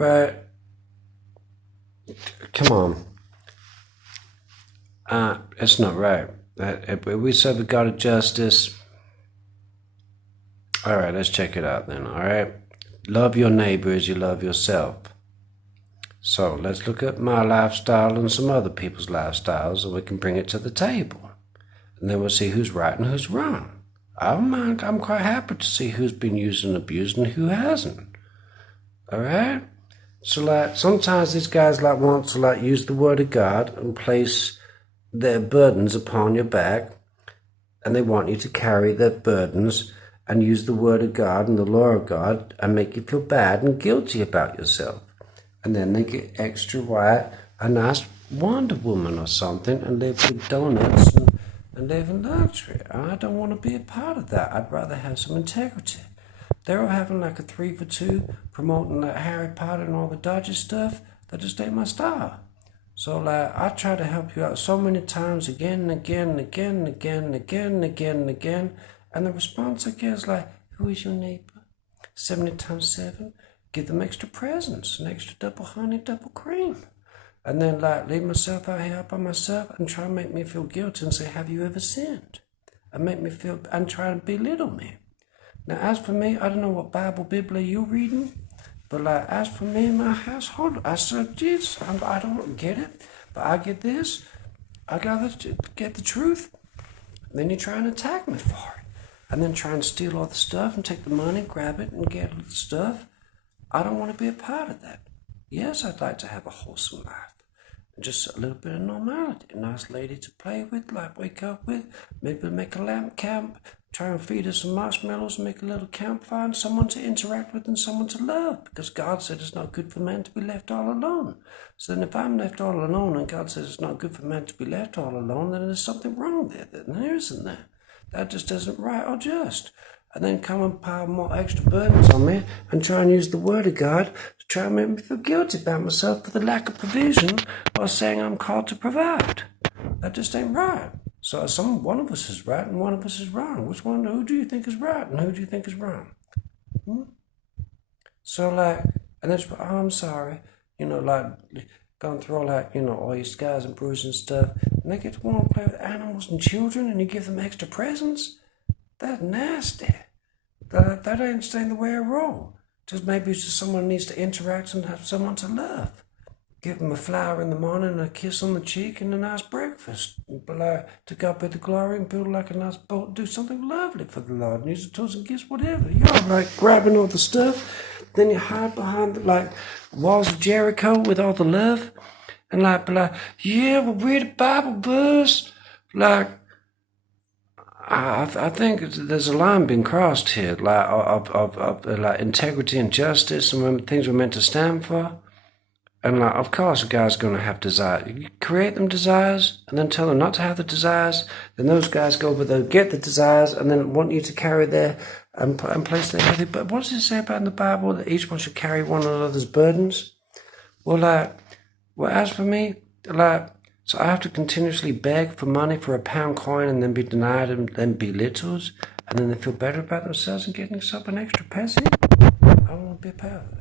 Right? Come on. It's not right. If we serve a God of justice. All right, let's check it out then. All right. Love your neighbor as you love yourself. So let's look at my lifestyle and some other people's lifestyles, and we can bring it to the table. And then we'll see who's right and who's wrong. I'm quite happy to see who's been used and abused and who hasn't. All right? So, sometimes these guys, want to, use the word of God and place their burdens upon your back, and they want you to carry their burdens and use the word of God and the law of God and make you feel bad and guilty about yourself. And then they get extra white, a nice Wonder Woman or something, and live with donuts and live in luxury. I don't want to be a part of that. I'd rather have some integrity. They're all having a 3 for 2, promoting Harry Potter and all the dodgy stuff. That just ain't my style. So I try to help you out so many times again and again and again and again and again and again and again. And the response I get is who is your neighbor? 70 times 7. Give them extra presents, an extra double honey, double cream. And then leave myself out here by myself and try and make me feel guilty and say, have you ever sinned? And make me feel, and try to belittle me. Now, as for me, I don't know what Bible you're reading, but as for me and my household, I serve Jesus. I don't get it, but I get this. I gotta get the truth. And then you try and attack me for it. And then try and steal all the stuff and take the money, grab it, and get the stuff. I don't want to be a part of that. Yes, I'd like to have a wholesome life. And just a little bit of normality. A nice lady to play with, wake up with. Maybe make a lamp camp. Try and feed her some marshmallows, make a little campfire, and someone to interact with and someone to love. Because God said it's not good for man to be left all alone. So then if I'm left all alone and God says it's not good for man to be left all alone, then there's something wrong there. Then there isn't there. That just isn't right or just. And then come and pile more extra burdens on me and try and use the word of God to try and make me feel guilty about myself for the lack of provision while saying I'm called to provide. That just ain't right. So one of us is right and one of us is wrong. Who do you think is right and who do you think is wrong? So and that's, I'm sorry, going through all these scars and bruises and stuff, and they get to want to play with animals and children and you give them extra presents? That's nasty. That ain't staying the way I roll. Just maybe it's just someone needs to interact and have someone to love. Give them a flower in the morning and a kiss on the cheek and a nice breakfast. But to God be the glory and build a nice boat, do something lovely for the Lord. And use the tools and gifts, whatever. You're grabbing all the stuff. Then you hide behind the walls of Jericho with all the love. And yeah, we'll read a Bible verse. I think there's a line being crossed here, of integrity and justice and things we're meant to stand for. And of course, a guy's going to have desire. You create them desires and then tell them not to have the desires. Then those guys go over there, get the desires, and then want you to carry their and place their heavy. But what does it say about in the Bible that each one should carry one another's burdens? Well, as for me, so I have to continuously beg for money for a pound coin and then be denied and then belittled, and then they feel better about themselves and getting themselves an extra peasant? I don't want to be a part of that.